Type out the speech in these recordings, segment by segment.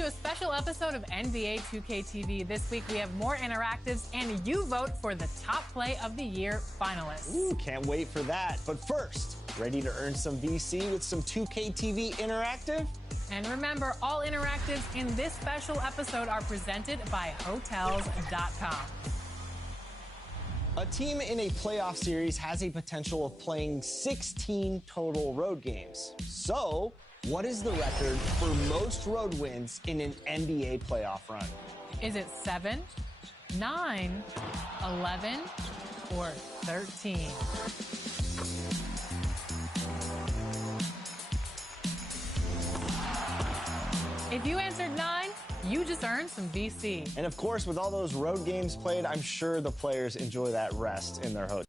to a special episode of NBA 2K TV. This week we have more interactives and you vote for the top play of the year finalists. Ooh, can't wait for that. But first, ready to earn some VC with some 2K TV Interactive? And remember, all interactives in this special episode are presented by Hotels.com. A team in a playoff series has a potential of playing 16 total road games. So, what is the record for most road wins in an NBA playoff run? Is it 7, 9, 11, or 13? If you answered 9, you just earned some VC. And of course, with all those road games played, I'm sure the players enjoy that rest in their hotel.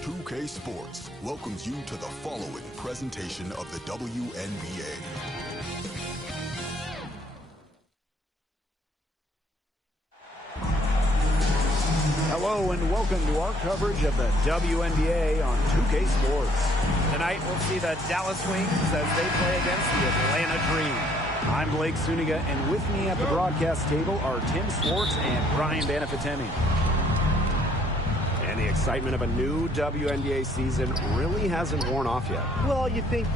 2K Sports welcomes you to the following presentation of the WNBA. Hello and welcome to our coverage of the WNBA on 2K Sports. Tonight we'll see the Dallas Wings as they play against the Atlanta Dream. I'm Blake Suniga, and with me at the broadcast table are Tim Swartz and Brian Banafitemi. And the excitement of a new WNBA season really hasn't worn off yet. Well, you think,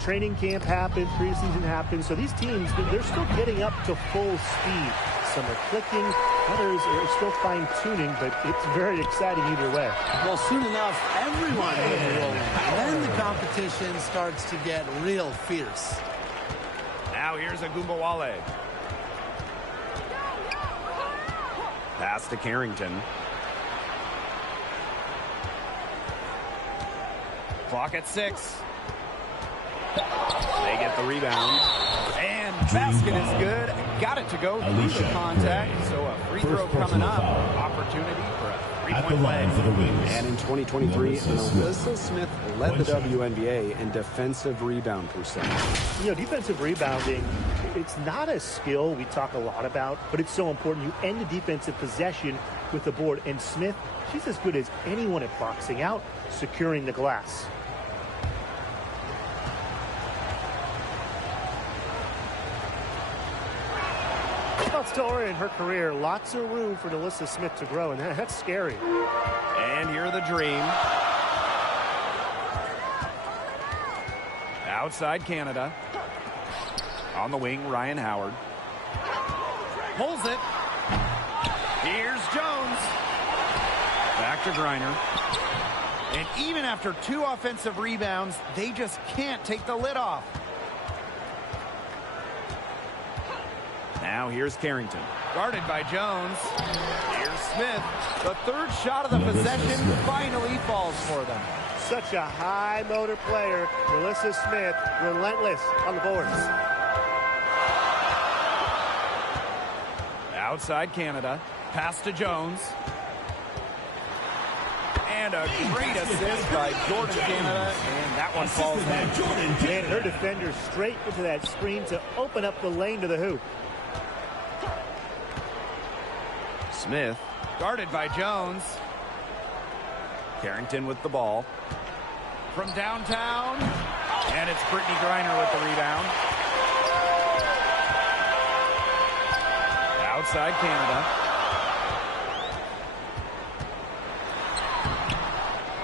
training camp happened, preseason happened, so these teams, they're still getting up to full speed. Some are clicking, others are still fine-tuning, but it's very exciting either way. Well, soon enough, everyone will be rolling. Then the competition starts to get real fierce. Now here's Wnba. Pass to Carrington. Clock at 6. They get the rebound. And basket is good. Got it to go through the contact. So a free throw coming up. Opportunity for a three-point play. And in 2023, Melissa Smith led the WNBA in defensive rebound percentage. Defensive rebounding, it's not a skill we talk a lot about, but it's so important. You end the defensive possession with the board. And Smith, she's as good as anyone at boxing out, securing the glass. Story in her career, lots of room for Melissa Smith to grow, and that's scary. And here the Dream. Outside Canada. On the wing, Ryan Howard. Pulls it. Here's Jones. Back to Griner. And even after 2 offensive rebounds, they just can't take the lid off. Now here's Carrington. Guarded by Jones. Here's Smith. The third shot of the possession finally falls for them. Such a high motor player. Melissa Smith, relentless on the boards. Outside Canada. Pass to Jones. And a great assist by Jordan Canada. And that one falls in. And her defender straight into that screen to open up the lane to the hoop. Smith, guarded by Jones. Carrington with the ball. From downtown. And it's Brittany Griner with the rebound. Outside Canada.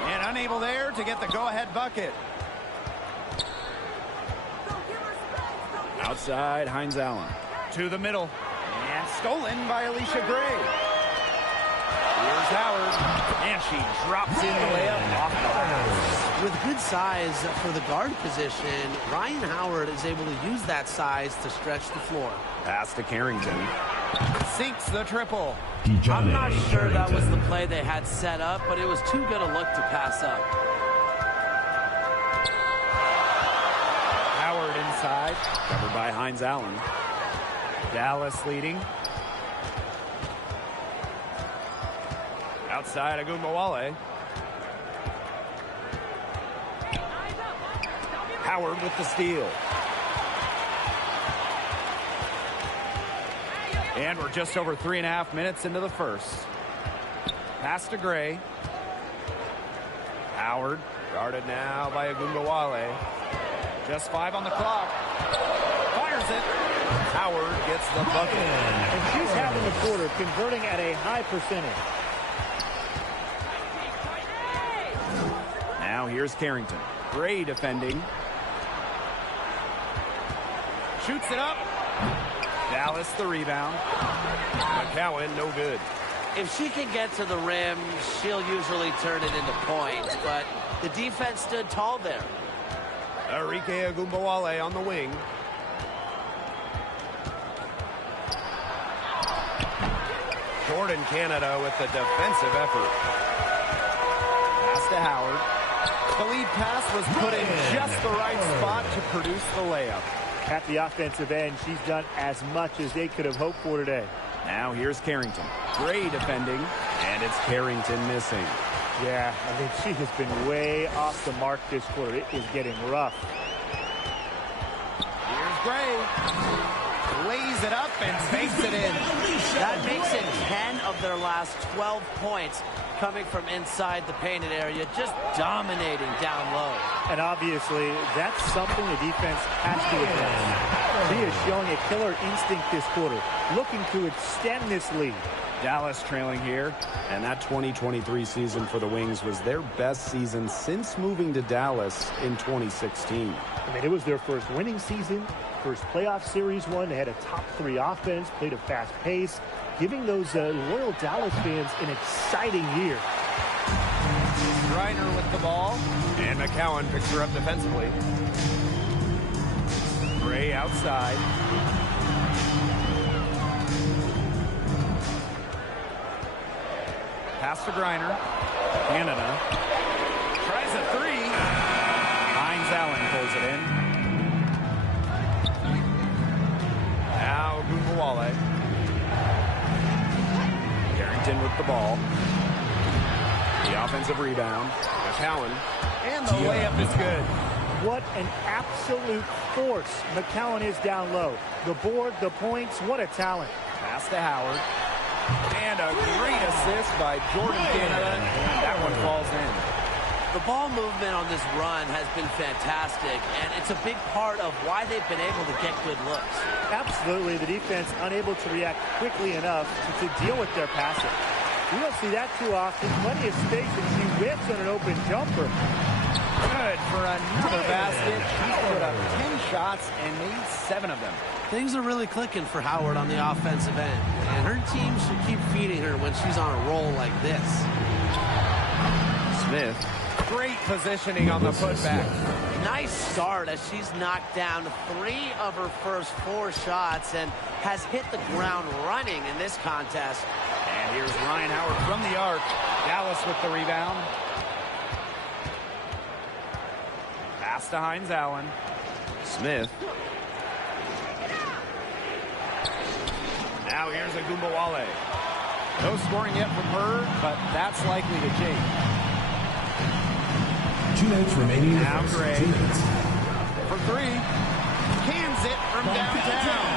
And unable there to get the go-ahead bucket. Outside Hines Allen. To the middle. And stolen by Alicia Gray. Here's Howard, and she drops in the layup off the glass. With good size for the guard position, Ryan Howard is able to use that size to stretch the floor. Pass to Carrington. Sinks the triple. I'm not sure that was the play they had set up, but it was too good a look to pass up. Howard inside, covered by Hines Allen. Dallas leading. Outside Wnba. Howard with the steal. And we're just over 3.5 minutes into the first. Pass to Gray. Howard Guarded now by Wnba. Just 5 on the clock. Fires it. Howard gets the bucket. And she's having the quarter, converting at a high percentage. Now here's Carrington. Gray defending. Shoots it up. Dallas the rebound. McCowan no good. If she can get to the rim, she'll usually turn it into points, but the defense stood tall there. Arike Wnba on the wing. Jordan Canada with the defensive effort. Pass to Howard. The lead pass was put in just the right spot to produce the layup. At the offensive end, she's done as much as they could have hoped for today. Now here's Carrington. Gray defending, and it's Carrington missing. Yeah, I mean, she has been way off the mark this quarter. It is getting rough. Here's Gray. Lays it up and fakes it in. That makes it 10 of their last 12 points coming from inside the painted area, just dominating down low. And obviously, that's something the defense has to address. She is showing a killer instinct this quarter, looking to extend this lead. Dallas trailing here, and that 2023 season for the Wings was their best season since moving to Dallas in 2016. I mean, it was their first winning season, first playoff series one. They had a top 3 offense, played a fast pace, giving those loyal Dallas fans an exciting year. Griner with the ball, and McCowan picks her up defensively. Gray outside. Pass to Griner. Canada tries a 3. Hines Allen pulls it in. Now Wnba. Carrington with the ball. The offensive rebound. McCowan. And the layup is good. What an absolute force McCowan is down low. The board, the points, what a talent. Pass to Howard. And a great assist by Jordan Canada. And that one falls in. The ball movement on this run has been fantastic, and it's a big part of why they've been able to get good looks. Absolutely, the defense unable to react quickly enough to deal with their passing. We don't see that too often. Plenty of space, and she whips on an open jumper. Good for another basket. She's put up 10 shots and made 7 of them. Things are really clicking for Howard on the offensive end, and her team should keep feeding her when she's on a roll like this. Smith. Great positioning on the putback. Nice start as she's knocked down 3 of her first 4 shots and has hit the ground running in this contest. And here's Ryan Howard from the arc. Dallas with the rebound. Pass to Hines Allen. Smith. Now here's a Wnba. No scoring yet from her, but that's likely to change. 2 minutes remaining. Now Gray for 3. Cans it from downtown.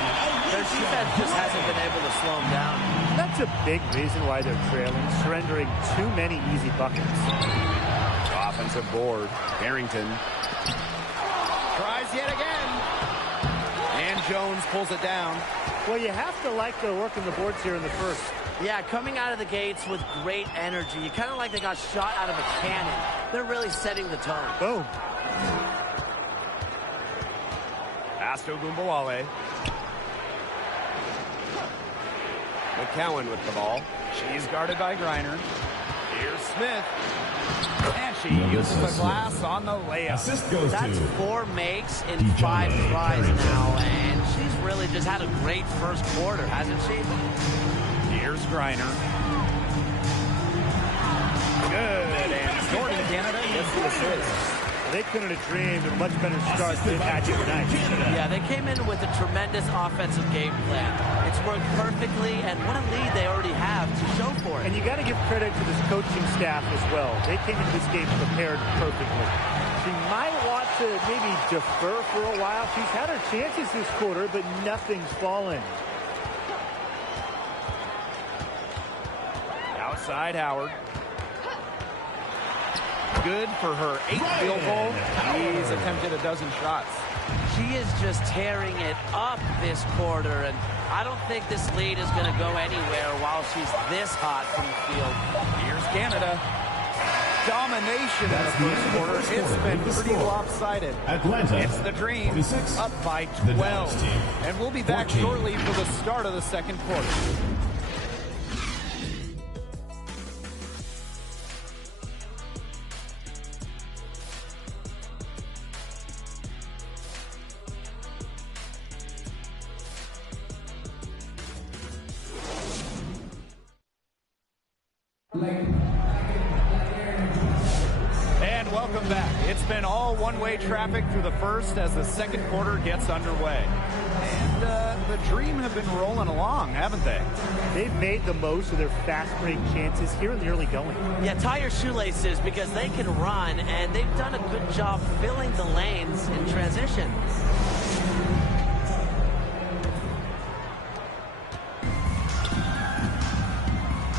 Their defense just hasn't been able to slow them down. That's a big reason why they're trailing, surrendering too many easy buckets. Offensive board. Carrington tries yet again. And Jones pulls it down. Well, you have to like their work in the boards here in the first. Yeah, coming out of the gates with great energy. Kind of like they got shot out of a cannon. They're really setting the tone. Boom. Pass to Wnba. McCowan with the ball. She's guarded by Griner. Here's Smith. And she uses the glass on the layup. Assist goes That's to 4 makes in 5 tries now, and she's really just had a great first quarter, hasn't she? Here's Griner. Good, and Jordan Canada gets the assist. They couldn't have dreamed of a much better start than had tonight. Yeah, they came in with a tremendous offensive game plan. It's worked perfectly, and what a lead they already have to show for it. And you got to give credit to this coaching staff as well. They came into this game prepared perfectly. She might want to maybe defer for a while. She's had her chances this quarter, but nothing's fallen. Outside Howard. good for her 8th field goal. He's attempted a dozen shots. She is just tearing it up this quarter, and I don't think this lead is going to go anywhere while she's this hot from the field. Here's Canada. Domination in the first quarter. It's been pretty lopsided. Atlanta. It's the Dream 26, up by 12. And we'll be back 14. shortly for the start of the second quarter. And welcome back. It's been all one-way traffic through the first as the second quarter gets underway. And the Dream have been rolling along, haven't they? They've made the most of their fast break chances here in the early going. Yeah, tie your shoelaces because they can run, and they've done a good job filling the lanes in transition.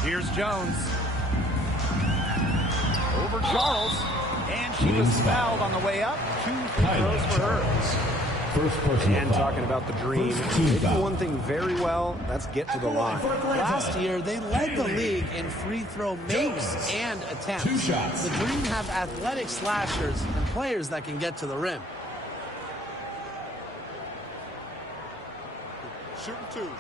Here's Jones. Over Charles. And she was fouled on the way up. 2 free throws for her. First personal And foul. talking about the Dream, First team they do foul. one thing very well. That's get to the line. Last year, they led the league in free throw makes and attempts. 2 shots. The Dream have athletic slashers and players that can get to the rim. Shooting 2.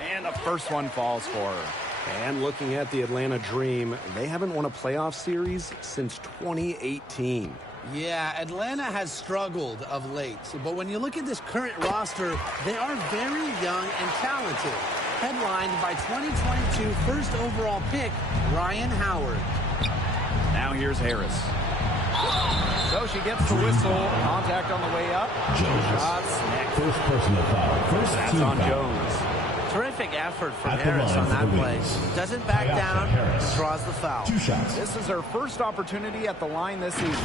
And the first one falls for her. And looking at the Atlanta Dream, they haven't won a playoff series since 2018. Yeah, Atlanta has struggled of late. But when you look at this current roster, they are very young and talented. Headlined by 2022 first overall pick, Ryan Howard. Now here's Harris. So she gets the whistle. Contact on the way up. Shots next. First personal foul. First That's team on foul. Jones. Terrific effort from At the Harris line on for that the play. Wings. Doesn't back By down, Harris. draws the foul. 2 shots. This is her first opportunity at the line this evening.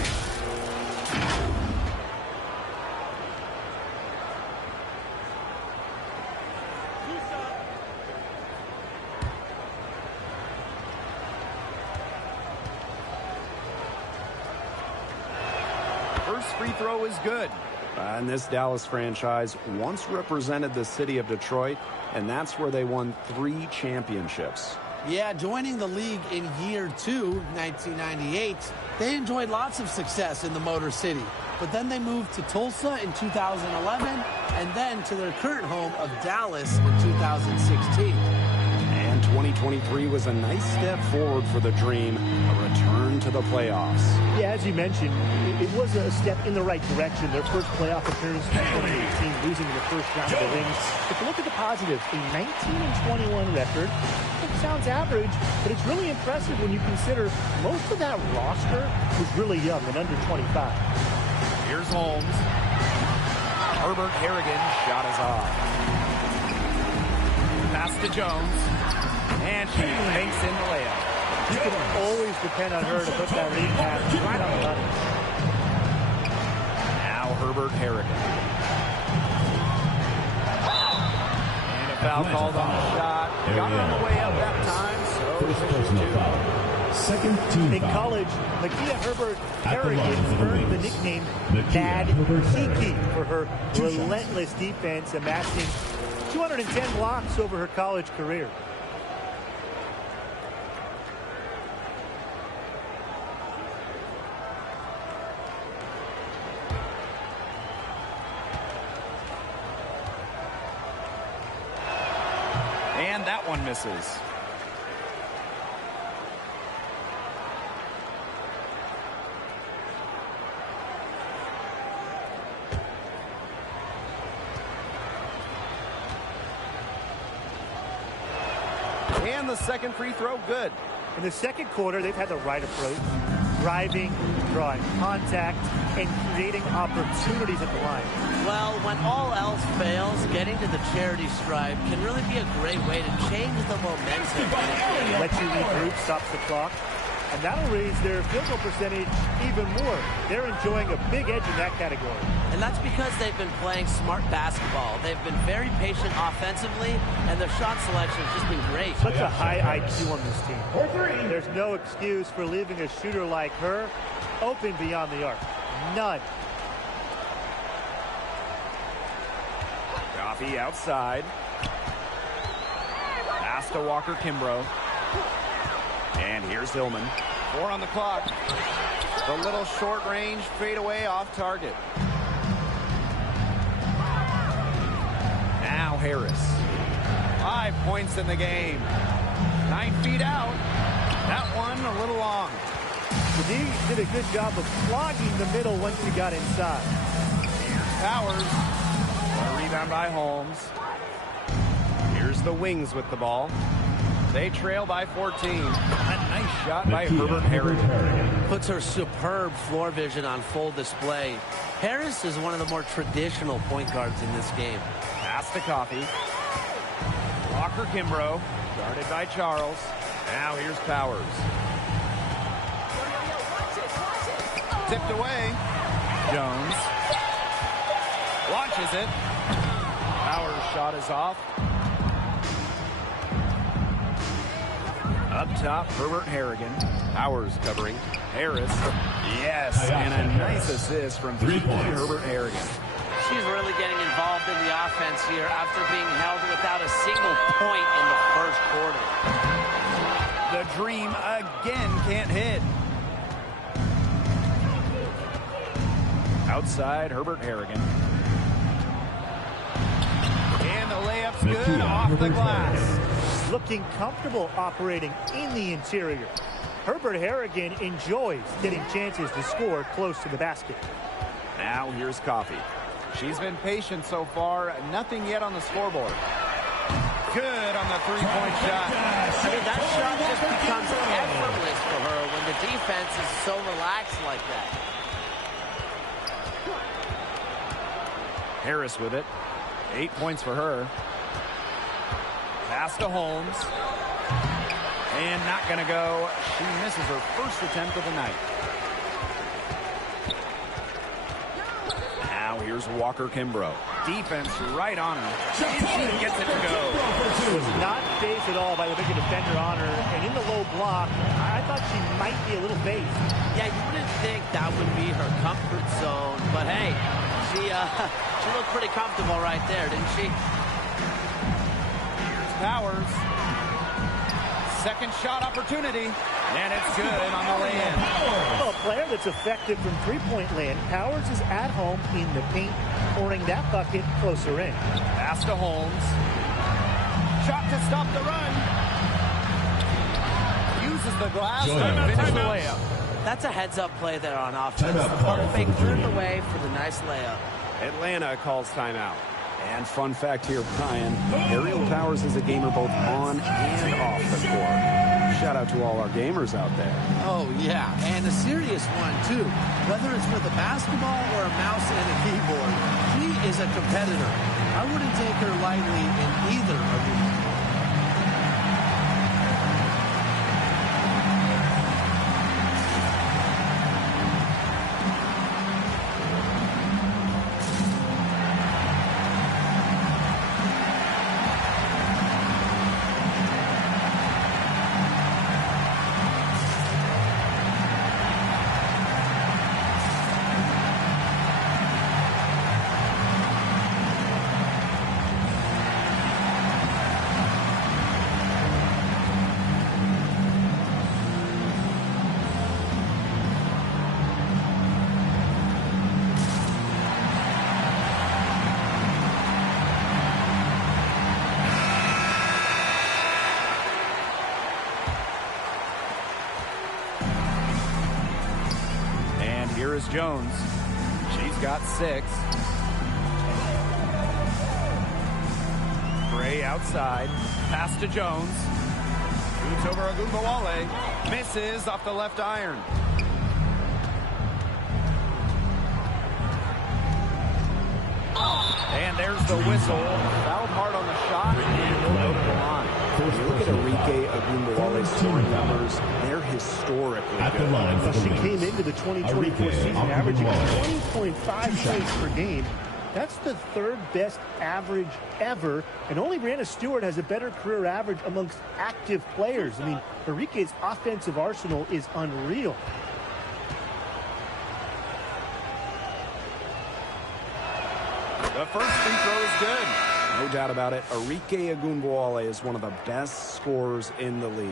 First free throw is good. And this Dallas franchise once represented the city of Detroit, and that's where they won 3 championships. Yeah, joining the league in year 2, 1998, they enjoyed lots of success in the Motor City. But then they moved to Tulsa in 2011 and then to their current home of Dallas in 2016. And 2023 was a nice step forward for the Dream, a return to the playoffs. Yeah, as you mentioned, it was a step in the right direction. Their first playoff appearance in 2018, losing in the first round of the Wings. But to look at the positives, a 19-21 record. It sounds average, but it's really impressive when you consider most of that roster was really young and under 25. Here's Holmes. Herbert Harrigan shot is off. Pass to Jones. And she makes in the layup. You can always depend on her to put that lead pass right on the money. Now Herbert Harrigan. And a foul called on the shot. Got her on the way up that time, so First personal foul. Second team In foul. college, Nakia Herbert At the Harrigan line for the earned the Wings. nickname Nakia Bad Herbert Kiki Harrigan. for her 2 shots. relentless defense, amassing 210 blocks over her college career. And that one misses. And the second free throw, good. In the second quarter, they've had the right approach, driving, drawing contact, and creating opportunities at the line. Well, when all else fails, getting to the charity stripe can really be a great way to change the momentum. Lets you regroup, stops the clock. And that'll raise their field goal percentage even more. They're enjoying a big edge in that category. And that's because they've been playing smart basketball. They've been very patient offensively, and their shot selection has just been great. Such a high IQ on this team. There's no excuse for leaving a shooter like her open beyond the arc. None. Coffee outside. Pass to Walker-Kimbrough. And here's Hillman. 4 on the clock. The little short range fadeaway off target. Now Harris. 5 points in the game. 9 feet out. That one a little long. The D did a good job of clogging the middle once he got inside. Here's Powers. A rebound by Holmes. Here's the Wings with the ball. They trail by 14. A nice shot by Herbert Harrigan. Puts her superb floor vision on full display. Harris is one of the more traditional point guards in this game. Pass to Coffee. Walker-Kimbrough. Guarded by Charles. Now here's Powers. Tipped away. Jones. Launches it. Powers' shot is off. Up top, Herbert Harrigan. Powers covering. Harris. Yes, and a nice assist from 3 points. Herbert Harrigan. She's really getting involved in the offense here after being held without a single point in the first quarter. The Dream again can't hit. Outside, Herbert Harrigan. And the layup's good off the glass. Looking comfortable operating in the interior. Herbert Harrigan enjoys getting chances to score close to the basket. Now here's Coffee. She's been patient so far. Nothing yet on the scoreboard. Good on the three-point shot. I mean, that shot just becomes effortless for her when the defense is so relaxed like that. Harris with it. 8 points for her. Pass to Holmes. And not going to go. She misses her first attempt of the night. Now here's Walker-Kimbrough. Defense right on her. And she gets it to go. Was not phased at all by the bigger defender on her. And in the low block, I thought she might be a little phased. Yeah, you wouldn't think that would be her comfort zone. But hey, she looked pretty comfortable right there, didn't she? Powers. Second shot opportunity. And it's good on the lay-in. Well, a player that's effective from three-point land. Powers is at home in the paint, pouring that bucket closer in. Pass to Holmes. Shot to stop the run. Uses the glass to finish the layup. That's a heads-up play there on offense. The pump fake cleared the way for the nice layup. Atlanta calls timeout. And fun fact here, Brian, Ariel Powers is a gamer both on and off the court. Shout out to all our gamers out there. Oh, yeah, and a serious one, too. Whether it's with a basketball or a mouse and a keyboard, she is a competitor. I wouldn't take her lightly in either of these. Here is Jones. She's got 6. Gray outside. Pass to Jones. Shoots over Wnba. Misses off the left iron. And there's the whistle. Fouled hard on the shot and will go to the line. You look at Enrique Agunbowale's scoring numbers, they're historically At the good. line for the She win. came into the 2024 season averaging 20.5 points per game. That's the third best average ever, and only Brianna Stewart has a better career average amongst active players. I mean, Enrique's offensive arsenal is unreal. The first free throw is good. No doubt about it. Enrique Agunbowale is one of the best scorers in the league.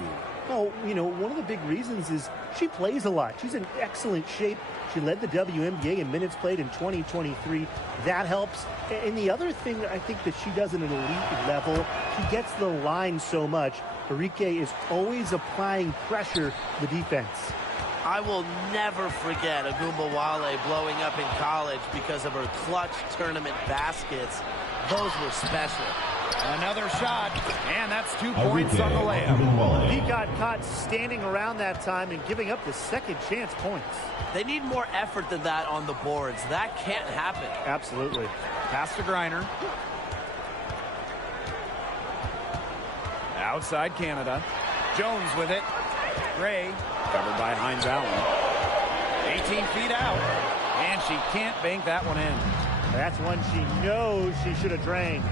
Oh, you know, one of the big reasons is she plays a lot. She's in excellent shape. She led the WNBA in minutes played in 2023. That helps. And the other thing I think that she does at an elite level, she gets the line so much. Enrique is always applying pressure to the defense. I will never forget Agunbowale blowing up in college because of her clutch tournament baskets. Those were special. Another shot, and that's 2 points on the layup. He got caught standing around that time and giving up the second chance points. They need more effort than that on the boards. That can't happen. Absolutely. Pass to Griner. Outside Canada. Jones with it. Gray covered by Hines Allen. 18 feet out, and she can't bank that one in. That's one she knows she should have drained.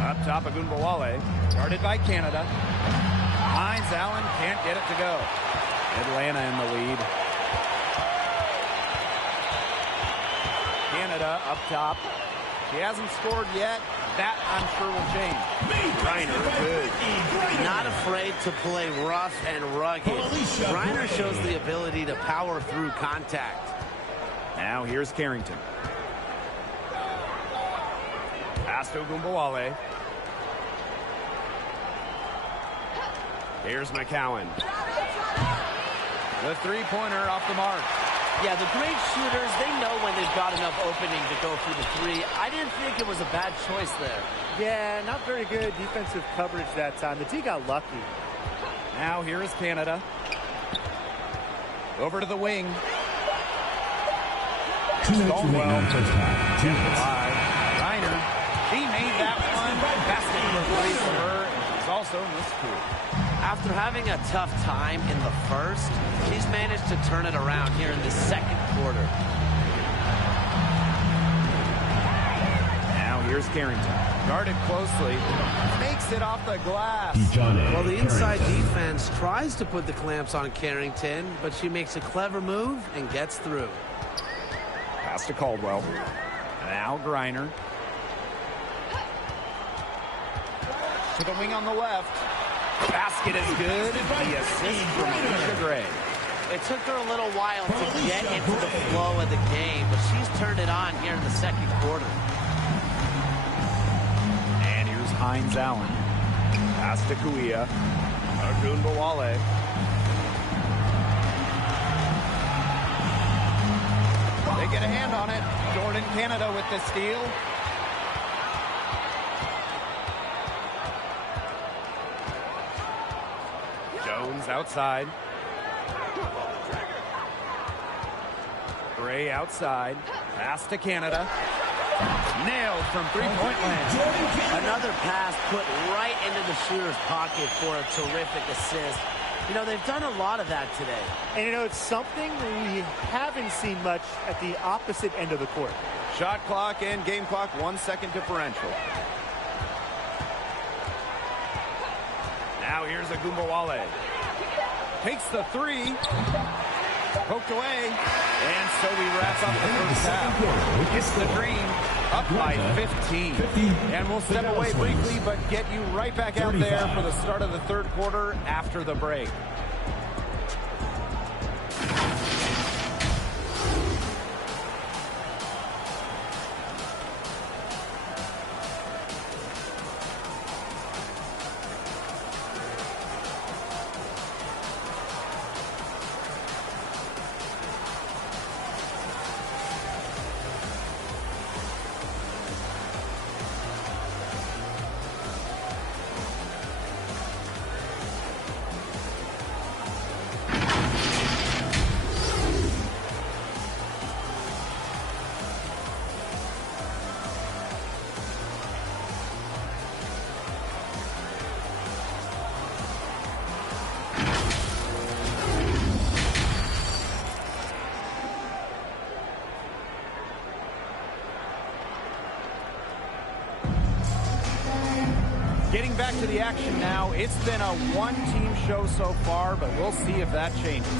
Up top, Agunbowale, guarded by Canada. Hines Allen can't get it to go. Atlanta in the lead. Canada up top. She hasn't scored yet. That, I'm sure, will change. Griner, good. Not afraid to play rough and rugged. Griner shows the ability to power through contact. Now here's Carrington. Pass to Agunbowale. Here's McCowan. The three-pointer off the mark. Yeah, the great shooters, they know when they've got enough opening to go for the three. I didn't think it was a bad choice there. Yeah, not very good defensive coverage that time. The D got lucky. Now here is Canada. Over to the wing. 2 minutes remaining in the first half. 2 minutes. Griner. He made that one. Basket number 3 for her. She's also missed 2. After having a tough time in the first, she's managed to turn it around here in the second quarter. Now here's Carrington. Guarded closely. Makes it off the glass. Well, the inside defense tries to put the clamps on Carrington, but she makes a clever move and gets through. Pass to Caldwell. Now Griner. To the wing on the left. Basket is good. The assist from Alicia Gray. It took her a little while to get into the flow of the game, but she's turned it on here in the second quarter. And here's Hines Allen. Pass to Kuia. Agunbowale. They get a hand on it. Jordan Canada with the steal. Jones outside. Gray outside. Pass to Canada. Nailed from three-point land. Another pass put right into the shooter's pocket for a terrific assist. You know, they've done a lot of that today. And, you know, it's something we haven't seen much at the opposite end of the court. Shot clock and game clock, 1 second differential. Now here's Agunbowale. Takes the three. Poked away. And so we wrap up the first half. It's the Green up by 15. And we'll step away briefly, but get you right back out there for the start of the third quarter after the break. Getting back to the action now. It's been a one-team show so far, but we'll see if that changes.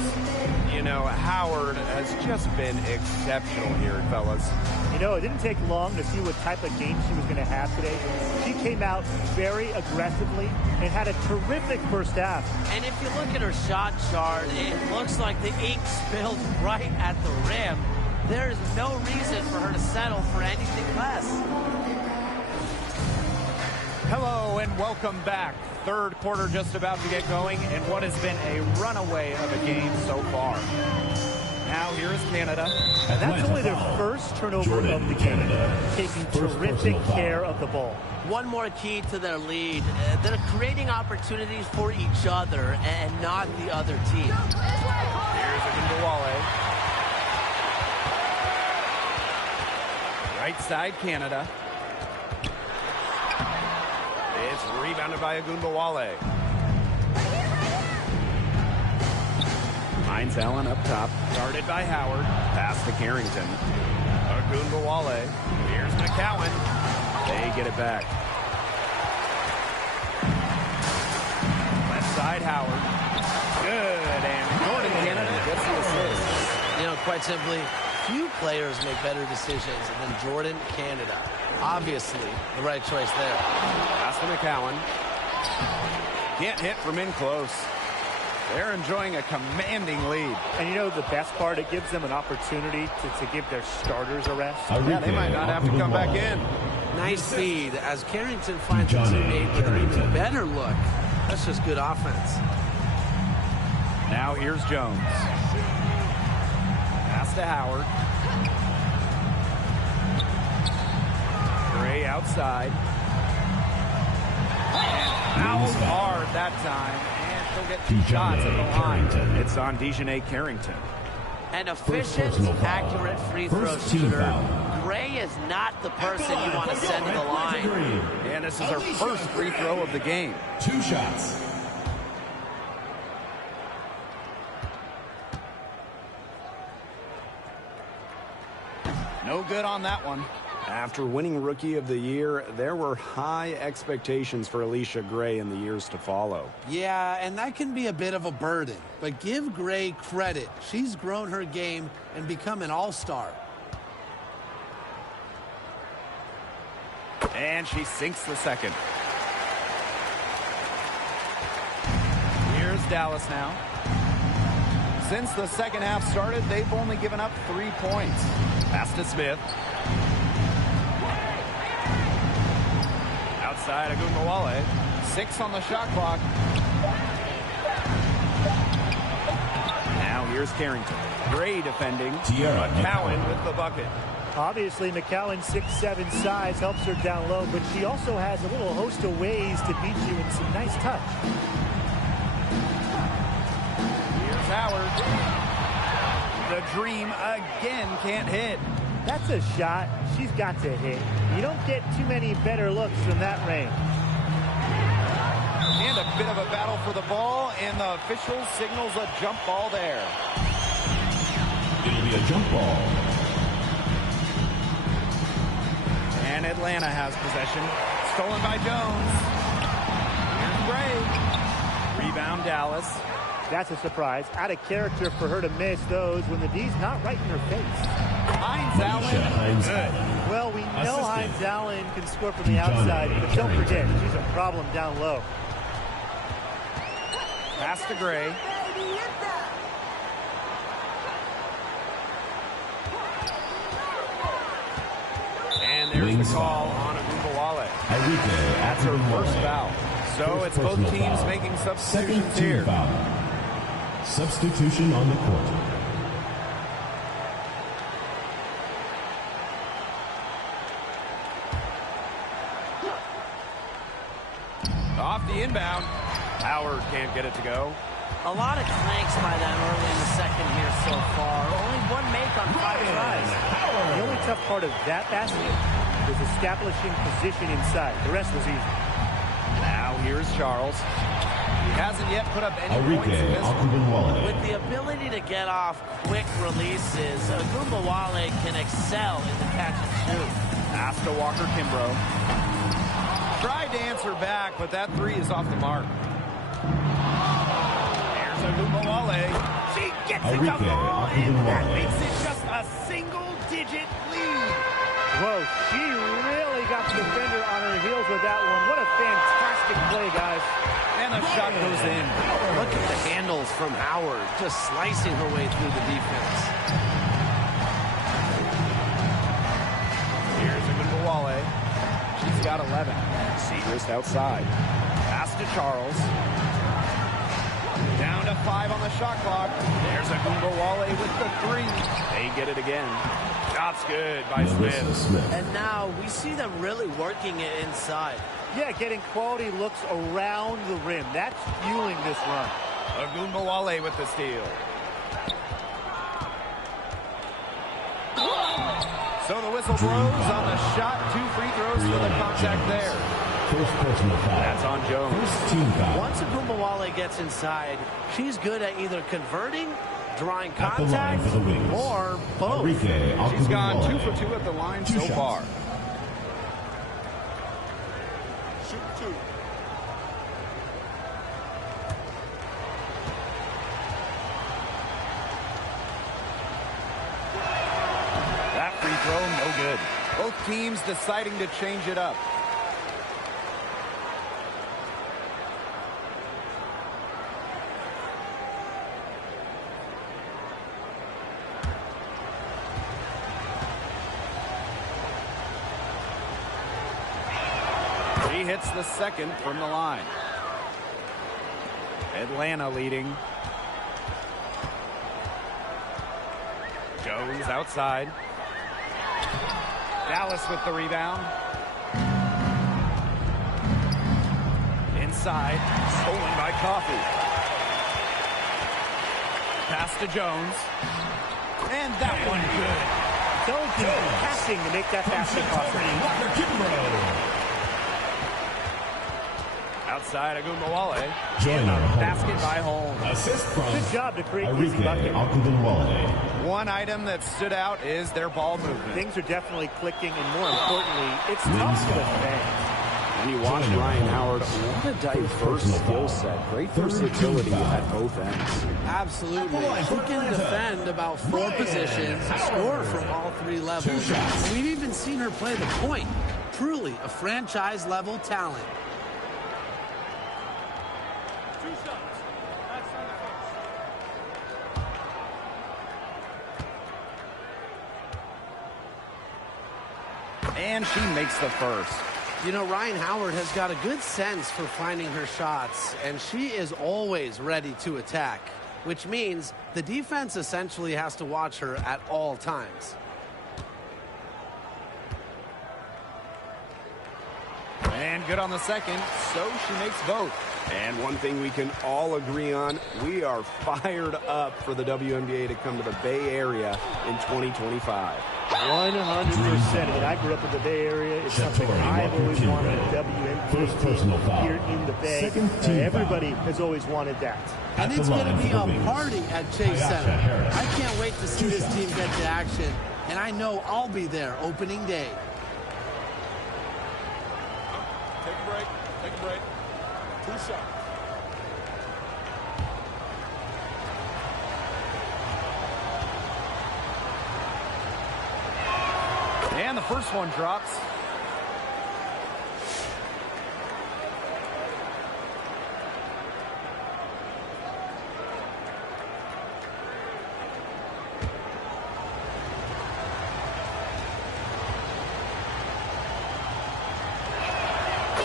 You know, Howard has just been exceptional here, fellas. You know, it didn't take long to see what type of game she was going to have today. She came out very aggressively and had a terrific first half. And if you look at her shot chart, it looks like the ink spilled right at the rim. There is no reason for her to settle for anything less. Hello and welcome back. Third quarter just about to get going in what has been a runaway of a game so far. Now here is Canada. And that's only their first turnover of the game, taking terrific care of the ball. One more key to their lead. They're creating opportunities for each other and not the other team. Here's Wnba. Right side, Canada. It's rebounded by Wnba. Hines Allen up top. Guarded by Howard. Pass to Carrington. Wnba. Here's McCowan. They get it back. Left side, Howard. Good. And Jordan Canada gets the assist. You know, quite simply, few players make better decisions than Jordan Canada. Obviously, the right choice there. Pass to McCowan. Can't hit from in close. They're enjoying a commanding lead. And you know the best part, it gives them an opportunity to give their starters a rest. Yeah, they might not have to come back in. Nice feed as Carrington finds a teammate with an even better look. That's just good offense. Now here's Jones. Pass to Howard. Gray outside. Fouled hard that time. And she'll get two shots at the line. It's on Dejanay Carrington. An efficient, accurate free throw shooter. Gray is not the person you want to send to the line. And this is her first free throw of the game. 2 shots. No good on that one. After winning Rookie of the Year, there were high expectations for Alicia Gray in the years to follow. Yeah, and that can be a bit of a burden. But give Gray credit. She's grown her game and become an all-star. And she sinks the second. Here's Dallas now. Since the second half started, they've only given up 3 points. Pass to Smith. Outside of Wnba. 6 on the shot clock. Now here's Carrington. Gray defending. McCowan with the bucket. Obviously, McCowan's 6'7" size helps her down low, but she also has a little host of ways to beat you in some nice touch. Here's Howard. The dream again can't hit. That's a shot she's got to hit. You don't get too many better looks from that range. And a bit of a battle for the ball, and the official signals a jump ball there. It'll be a jump ball. And Atlanta has possession. Stolen by Jones. Here's Gray. Rebound Dallas. That's a surprise. Out of character for her to miss those when the D's not right in her face. Hines Allen. Good. Well, we know Hines Allen can score from the outside, but don't forget, she's a problem down low. Pass to Gray. And there's the call on Wnba. That's her first foul. So it's both teams making substitutions here. Substitution on the court. Off the inbound. Howard can't get it to go. A lot of clanks by them early in the second here so far. Only one make on 5 tries. The only tough part of that basket was establishing position inside. The rest was easy. Now here's Charles. He hasn't yet put up any points in this one. With the ability to get off quick releases, Wnba can excel in the catch and shoot. Pass to Walker Kimbrough. Tried to answer back, but that three is off the mark. Here's Wnba. She gets it to fall, and that makes it just a single-digit lead. Whoa, she really got the defender on her heels with that one. What a fantastic play, guys. And the shot goes in. Look at the handles from Howard, just slicing her way through the defense. Here's Wnba. She's got 11. Segrist outside. Pass to Charles. Down to 5 on the shot clock. There's Wnba with the three. They get it again. Shot's good by Smith. And now we see them really working it inside. Yeah, getting quality looks around the rim. That's fueling this run. Wnba with the steal. So the whistle blows on the shot. 2 free throws for the contact there. First personal foul. That's on Jones. First team foul. Once Wnba gets inside, she's good at either converting, drawing contact, or both. She's gone 2 for 2 at the line so far. Shoot 2. That free throw, no good. Both teams deciding to change it up. He hits the second from the line. Atlanta leading. Jones outside. Dallas with the rebound. Inside. Stolen by Coffey. Pass to Jones. And that one good. Jones is passing to make that basket possible. Outside, Wnba. Joiner. Basket by Holmes. Assist from Good job to create easy bucket. One item that stood out is their ball movement. Things are definitely clicking, and more importantly, it's tough to defend. When you watch Ryan Howard, what a diverse skill set. Great versatility at both ends. Absolutely. She can defend about 4 positions, score from all 3 levels. We've even seen her play the point. Truly a franchise-level talent. And she makes the first. You know, Ryan Howard has got a good sense for finding her shots, and she is always ready to attack, which means the defense essentially has to watch her at all times. And good on the second, so she makes both. And one thing we can all agree on, we are fired up for the WNBA to come to the Bay Area in 2025. 100%. I grew up in the Bay Area. It's something I've always wanted, a WNBA here in the Bay. Everybody has always wanted that. And it's going to be a party at Chase Center. I can't wait to see this team get to action, and I know I'll be there opening day. Take a break. Take a break. 2 shots. And the first one drops.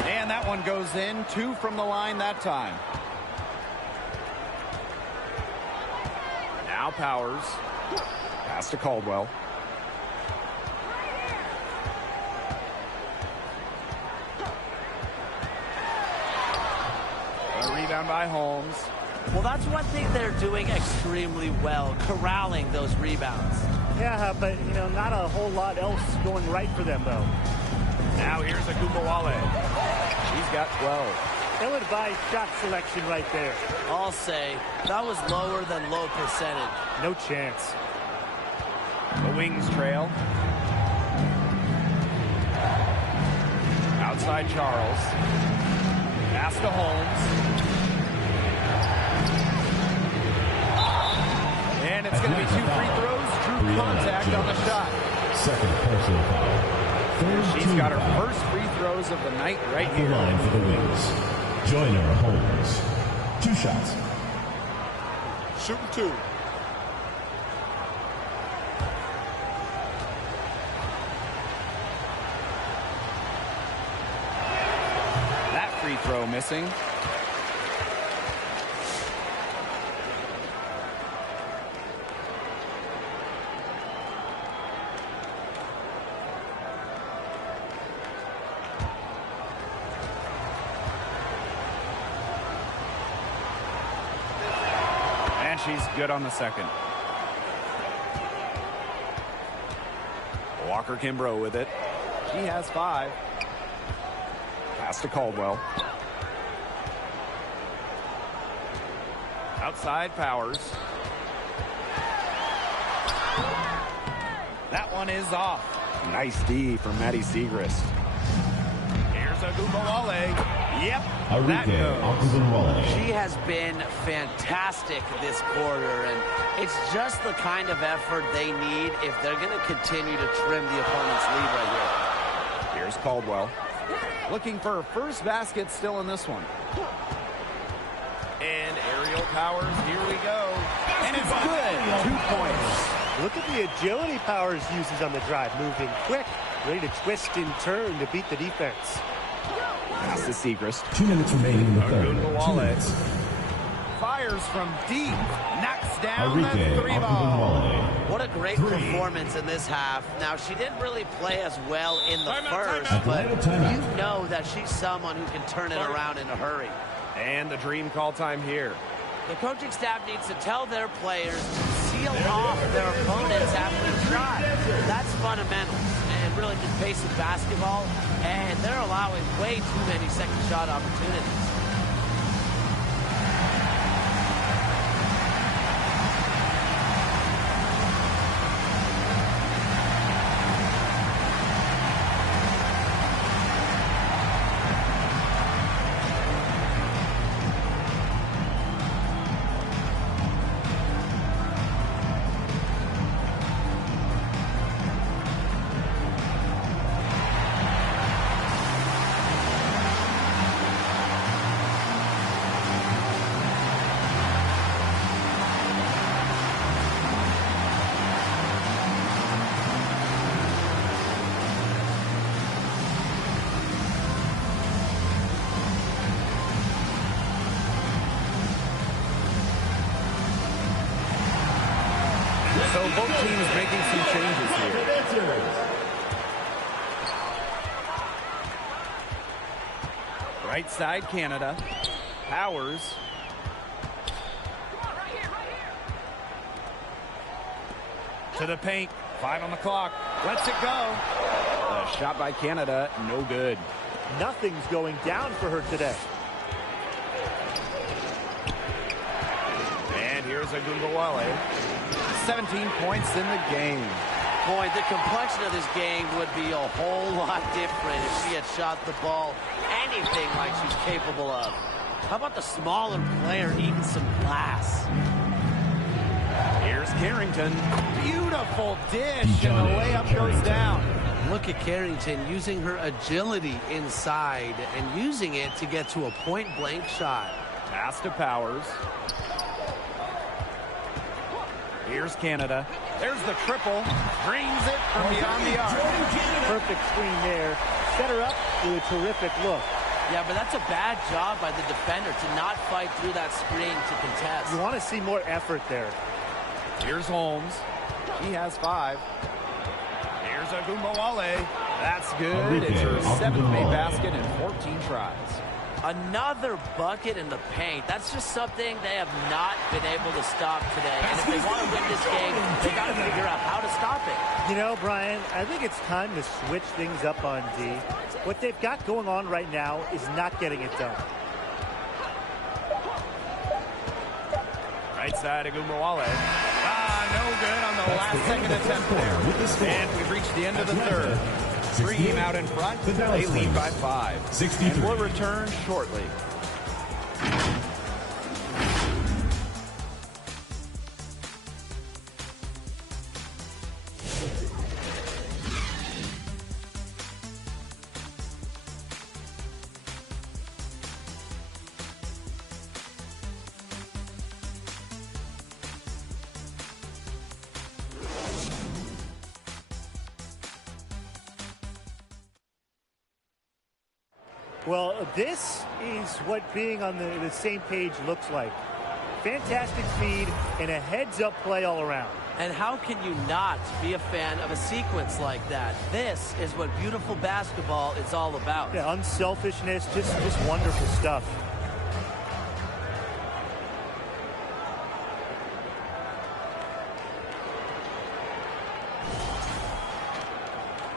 And that one goes in. 2 from the line that time. Now Powers. Pass to Caldwell. Rebound by Holmes. Well, that's one thing they're doing extremely well, corralling those rebounds. Yeah, but, you know, not a whole lot else going right for them, though. Now here's Wnba. She's got 12. Ill-advised shot selection right there. I'll say that was lower than low percentage. No chance. The Wings trail. side, Charles. Pass to Holmes. And it's going to be 2 free throws. Drew contact on the shot. Second personal foul. She's got her first free throws of the night right here. Line for the Wings. Joyner Holmes. 2 shots. Shooting 2. That free throw missing. She's good on the second. Walker Kimbrough with it. She has 5. Pass to Caldwell. Outside Powers. That one is off. Nice D from Maddie Siegrist. Here's a Wnba. Yep, that goes. She has been fantastic this quarter, and it's just the kind of effort they need if they're going to continue to trim the opponent's lead right here. Here's Caldwell. Looking for her first basket still in this one. And aerial Powers, here we go. And it's good. 2 points. Look at the agility Powers uses on the drive, moving quick, ready to twist and turn to beat the defense. Pass to Siegrist. 2 minutes remaining in the third. 2 minutes. Fires from deep. Knocks down that 3 ball. What a great performance in this half. Now, she didn't really play as well in the first, but you know that she's someone who can turn it around in a hurry. And the dream call time here. The coaching staff needs to tell their players to seal off their opponents after the shot. That's fundamental. And really just basic basketball, and they're allowing way too many second shot opportunities. So both teams making some changes here. Right side, Canada. Powers. To the paint. 5 on the clock. Lets it go. A shot by Canada. No good. Nothing's going down for her today. And here's a Wnba. 17 points in the game. Boy, the complexion of this game would be a whole lot different if she had shot the ball anything like she's capable of. How about the smaller player eating some glass? Here's Carrington. Beautiful dish, and the layup goes down. Look at Carrington using her agility inside and using it to get to a point-blank shot. Pass to Powers. Here's Canada. There's the triple. Brings it from beyond the arc. Perfect screen there. Set her up with a terrific look. Yeah, but that's a bad job by the defender to not fight through that screen to contest. You want to see more effort there. Here's Holmes. He has 5. Here's a Wnba. That's good. It's her 7th made basket in 14 tries. Another bucket in the paint. That's just something they have not been able to stop today. And if they want to win this game, they got to figure out how to stop it. You know, Brian, I think it's time to switch things up on D. What they've got going on right now is not getting it done. Right side of Wnba. No good on the last second attempt there. And we've reached the end of the third. Dream out in front. They lead by 5. 63. And will return shortly. Well, this is what being on the same page looks like. Fantastic feed and a heads-up play all around. And how can you not be a fan of a sequence like that? This is what beautiful basketball is all about. Yeah, unselfishness, just wonderful stuff.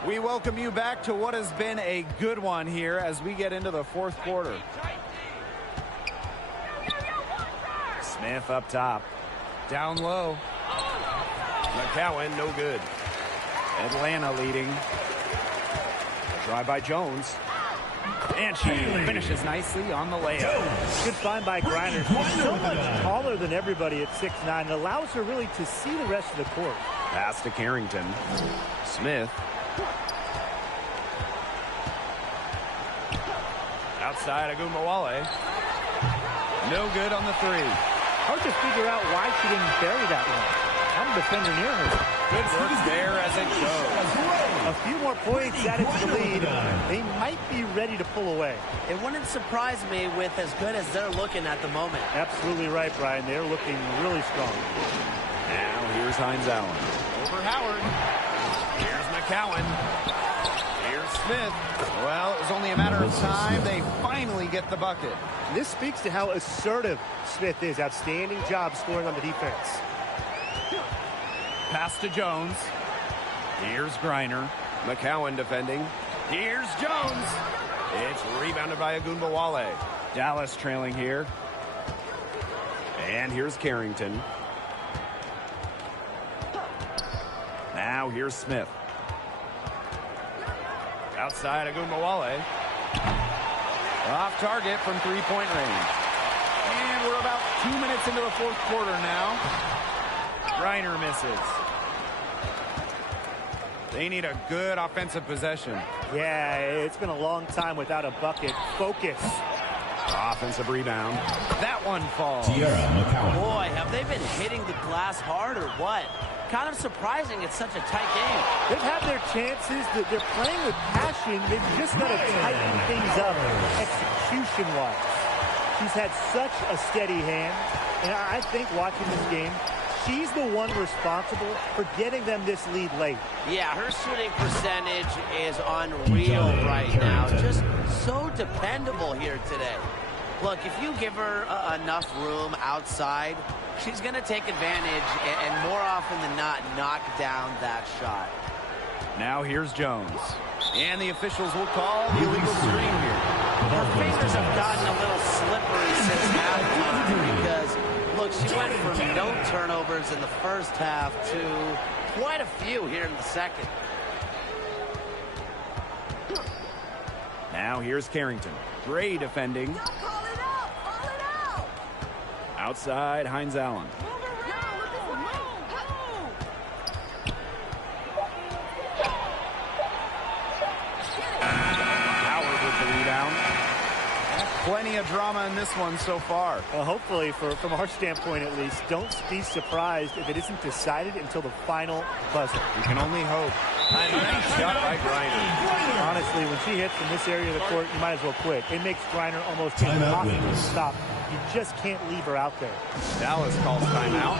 We welcome you back to what has been a good one here as we get into the fourth quarter. Smith up top. Down low. McCowan, no good. Atlanta leading. A drive by Jones. And she finishes nicely on the layup. Good find by Griner. She's so much taller than everybody at 6'9". It allows her really to see the rest of the court. Pass to Carrington. Smith. Outside Wnba. No good on the 3. Hard to figure out why she didn't bury that one. I'm a defender near her. Good work there as it goes. A few more points added to the lead. They might be ready to pull away. It wouldn't surprise me with as good as they're looking at the moment. Absolutely right, Brian. They're looking really strong. Now here's Hines Allen. Over Howard. Here's McCowan. Here's Smith. Well, it was only a matter of time. They finally get the bucket. This speaks to how assertive Smith is. Outstanding job scoring on the defense. Pass to Jones. Here's Griner. McCowan defending. Here's Jones. It's rebounded by Wnba. Dallas trailing here. And here's Carrington. Now here's Smith. Outside Wnba. Off target from three-point range. And we're about 2 minutes into the fourth quarter now. Griner misses. They need a good offensive possession. Yeah, it's been a long time without a bucket. Focus. Offensive rebound. That one falls. Boy, have they been hitting the glass hard or what? Kind of surprising it's such a tight game. They've had their chances. They're playing with passion. They've just got to tighten things up execution-wise. She's had such a steady hand. And I think watching this game, she's the one responsible for getting them this lead late. Yeah, her shooting percentage is unreal right now. Just so dependable here today. Look, if you give her enough room outside, she's going to take advantage and more often than not knock down that shot. Now here's Jones. And the officials will call the illegal screen here. Her fingers have gotten a little slippery since halftime because, look, she went from no turnovers in the first half to quite a few here in the second. Now here's Carrington. Gray defending. Call it out! Call it out! Outside, Hines Allen. Howard with the rebound. Plenty of drama in this one so far. Well, hopefully, from our standpoint at least, don't be surprised if it isn't decided until the final buzzer. You can only hope. A nice shot by Griner. Honestly, when she hits in this area of the court, you might as well quit. It makes Griner almost impossible to stop. You just can't leave her out there. Dallas calls timeout.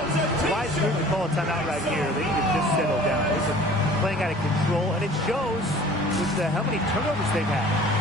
Wise move to call a timeout right here. They need to just settle down. They've been playing out of control, and it shows with how many turnovers they've had.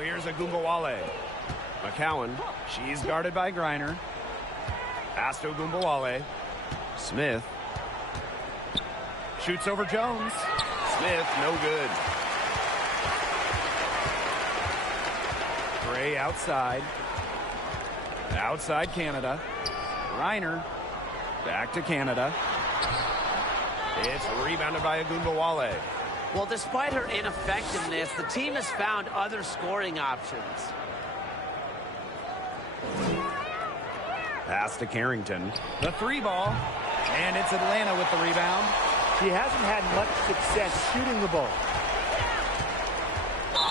Now here's Wnba. McCowan, she's guarded by Griner. Pass to Wnba. Smith. Shoots over Jones. Smith, no good. Gray outside. Outside Canada. Reiner. Back to Canada. It's rebounded by Wnba. Well, despite her ineffectiveness, the team has found other scoring options. Pass to Carrington. The 3 ball. And it's Atlanta with the rebound. She hasn't had much success shooting the ball.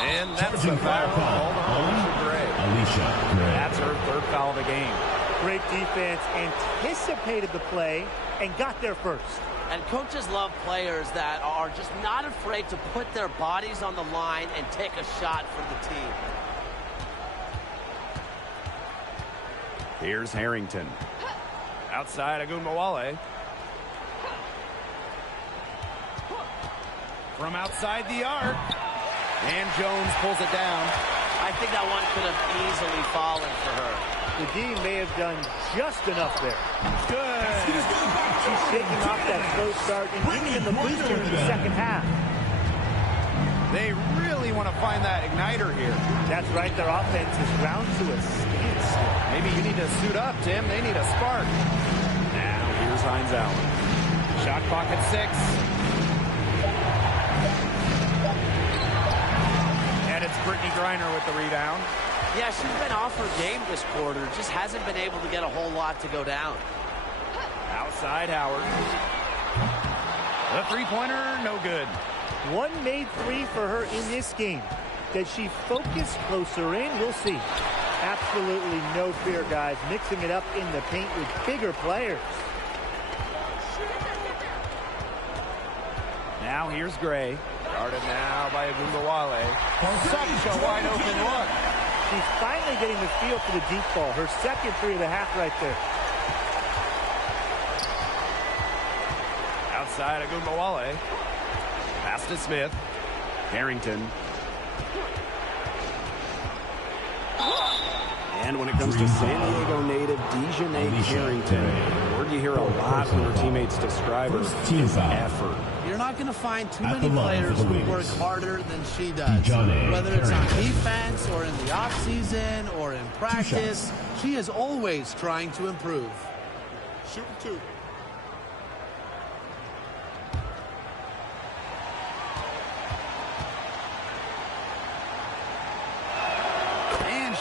And that's a foul called on Alicia Gray. That's her 3rd foul of the game. Great defense, anticipated the play, and got there first. And coaches love players that are just not afraid to put their bodies on the line and take a shot for the team. Here's Harrington. Outside Wnba. From outside the arc. And Jones pulls it down. I think that one could have easily fallen for her. The D may have done just enough there. Good. She's shaking off that slow start and giving them the booster in the second half. They really want to find that igniter here. That's right. Their offense is ground to a standstill. Maybe you need to suit up, Tim. They need a spark. Now here's Hines Allen. Shot clock at 6. And it's Brittany Griner with the rebound. Yeah, she's been off her game this quarter. Just hasn't been able to get a whole lot to go down. Outside Howard. The 3-pointer, no good. One made 3 for her in this game. Does she focus closer in? We'll see. Absolutely no fear, guys. Mixing it up in the paint with bigger players. Now here's Gray. Guarded now by Wnba. Such a wide open look. She's finally getting the feel for the deep ball. Her second 3 of the half right there. Outside Wnba. Pass to Smith. Harrington. And when it comes to San Diego native Dejanay Harrington, a word you hear a lot when her teammates describe her is effort. You're not going to find too many players who work harder than she does. Whether it's on defense or in the offseason or in practice, she is always trying to improve. Shoot 2.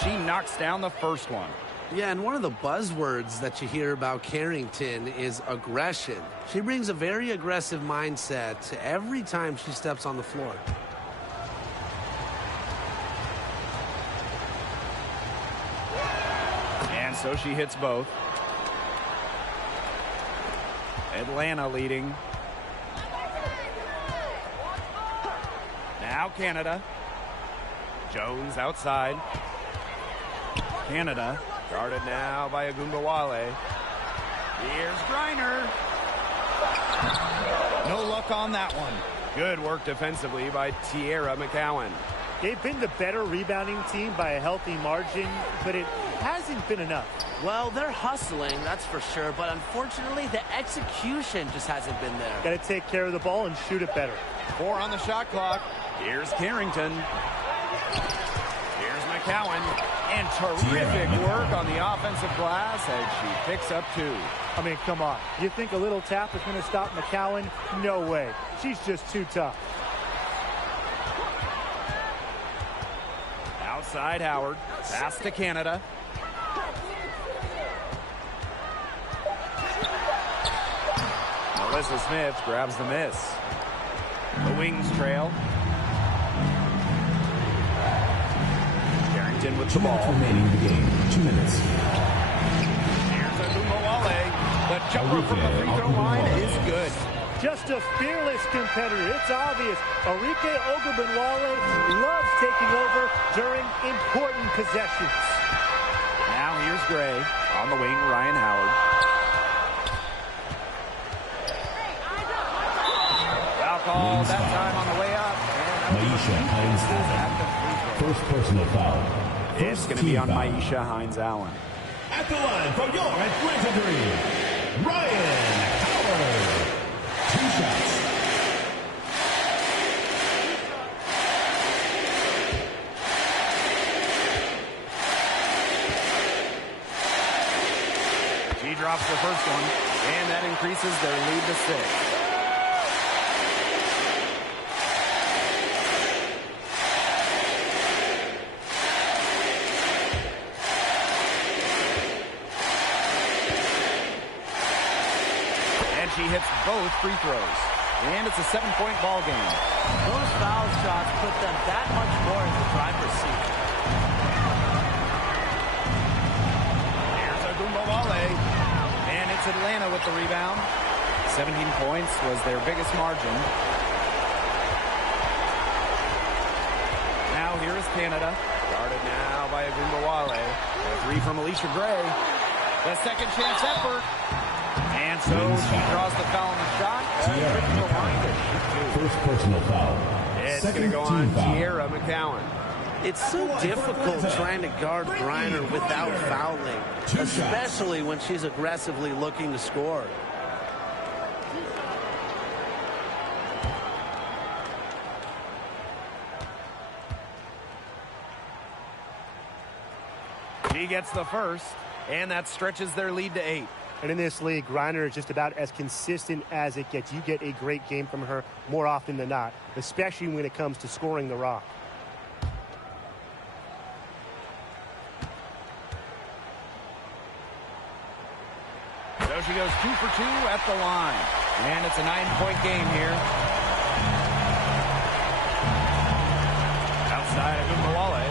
She knocks down the first one. Yeah, and one of the buzzwords that you hear about Carrington is aggression. She brings a very aggressive mindset every time she steps on the floor. And so she hits both. Atlanta leading. Now Canada. Jones outside. Canada, guarded now by Wnba. Here's Griner. No luck on that one. Good work defensively by Tierra McCowan. They've been the better rebounding team by a healthy margin, but it hasn't been enough. Well, they're hustling, that's for sure, but unfortunately, the execution just hasn't been there. Got to take care of the ball and shoot it better. 4 on the shot clock. Here's Carrington. Here's McCowan. And terrific work on the offensive glass as she picks up 2. I mean, come on. You think a little tap is going to stop McCowan? No way. She's just too tough. Outside Howard. Pass to Canada. Melissa Smith grabs the miss. The Wings trail. With the ball remaining in the game. 2 minutes. Here's Wnba. The jumper from the free throw line is good. Just a fearless competitor. It's obvious. Arike Ogunbowale loves taking over during important possessions. Now here's Gray. On the wing, Ryan Howard. Foul call that time on the way up. And that was at the free throw. First personal foul. It's going to be on Maisha Hines-Allen. At the line from your Atlanta Dream, Ryan Howard. 2 shots. She drops the first one, and that increases their lead to 6. And she hits both free throws. And it's a 7-point ball game. Those foul shots put them that much more in the driver's seat. Here's a Wnba, and it's Atlanta with the rebound. 17 points was their biggest margin. Now here is Canada. Guarded now by Wnba. A 3 from Alicia Gray. The second chance effort. And so she draws the foul on the shot. First personal foul. It's going to go on Tierra McCowan. It's so difficult trying to guard Griner without fouling, especially when she's aggressively looking to score. She gets the first, and that stretches their lead to 8. And in this league, Griner is just about as consistent as it gets. You get a great game from her more often than not, especially when it comes to scoring the rock. So she goes 2 for 2 at the line. And it's a 9-point game here. Outside of Wnba.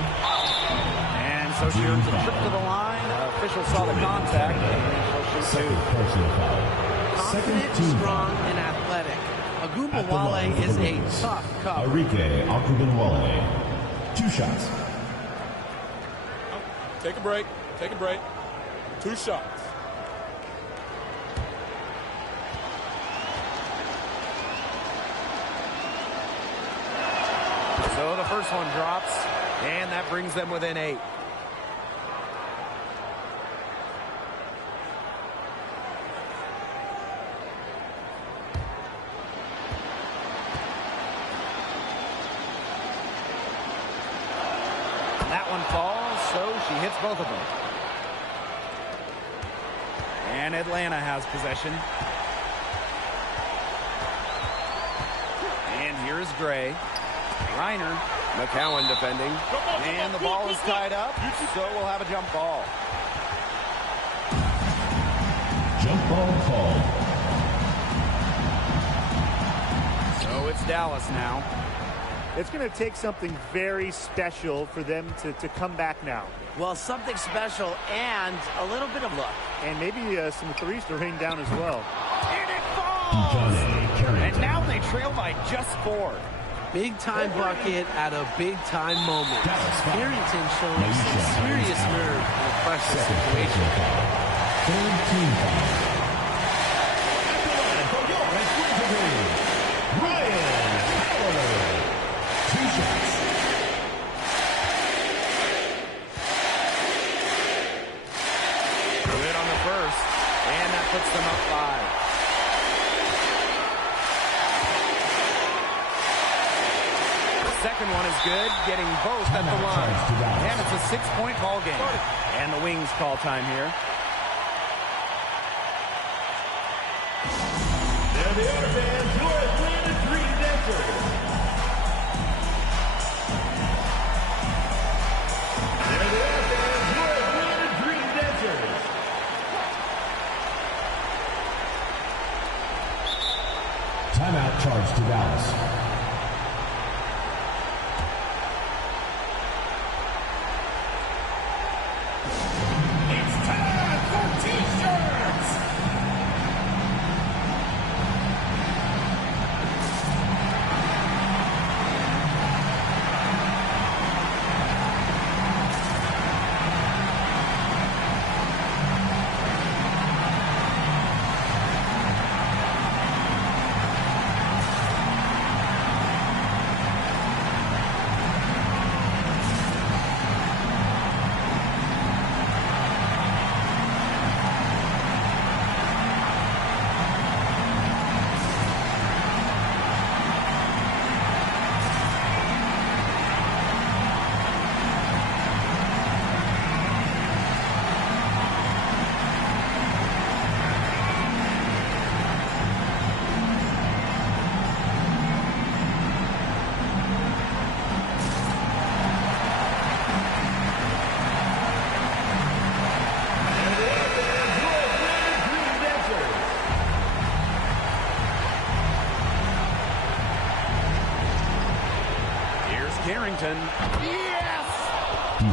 And so she earns a trip to the line. Official saw the contact. And Second personal foul. Confident, strong, and athletic. Wnba is a tough cover. Arike Ogunbowale. 2 shots. Take a break. Take a break. 2 shots. So the first one drops, and that brings them within 8. That one falls, so she hits both of them. And Atlanta has possession. And here's Gray. Griner, McCowan defending, and the ball is tied up, so we'll have a jump ball. Jump ball called. So it's Dallas now. It's going to take something very special for them to come back now. Well, something special and a little bit of luck. And maybe some threes to rain down as well. And it falls! And now they trail by just 4. Big time bucket at a big time moment. Harrington showing some serious nerve in a pressure situation. Third team foul. At the line from your Atlanta Dream, Ryan Howard. 2 shots. Good on the first, and that puts them up 5. Second one is good, getting both at the line. And it's a 6-point ball game. And the Wings call time here. They're the other fans, your Atlanta Dream Dancers. They're the other fans, your Atlanta Dream Dancers. Timeout charge to Dallas. Carrington. Yes!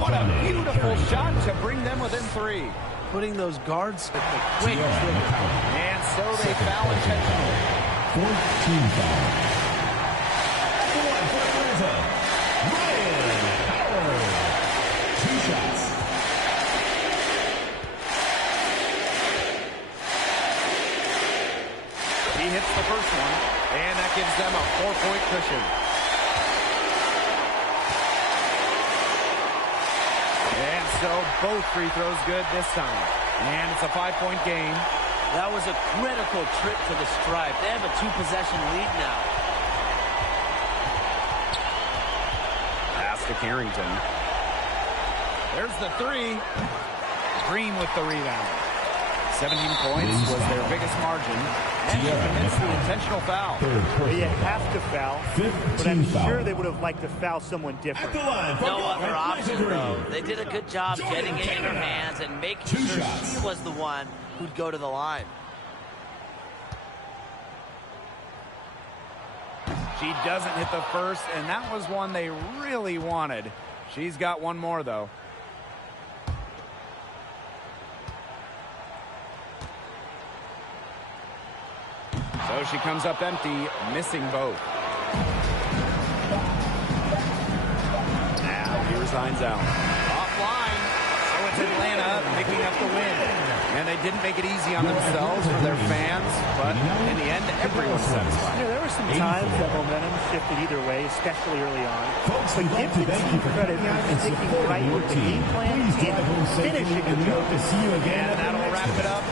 What a beautiful shot to bring them within 3. Putting those guards at the quick trigger. And so they foul intentionally. 14 foul. For Atlanta, Ryan Howard. 2 shots. He hits the first one, and that gives them a 4-point cushion. And so both free throws good this time. And it's a 5-point game. That was a critical trip to the stripe. They have a 2-possession lead now. Pass to Carrington. There's the 3. Green with the rebound. 17 points was their biggest margin. And she commits the intentional foul. You have to foul, but I'm sure they would have liked to foul someone different. No other option, though. They did a good job getting it in her hands and making sure she was the one who'd go to the line. She doesn't hit the first, and that was one they really wanted. She's got one more, though. So she comes up empty, missing both. Now he resigns out. Offline. So it's Atlanta picking up the win. And they didn't make it easy on themselves or their fans, but in the end, everyone's satisfied. There were some times that momentum shifted either way, especially early on. But give the team credit for sticking right with the game plan and finishing the job. And that'll wrap it up.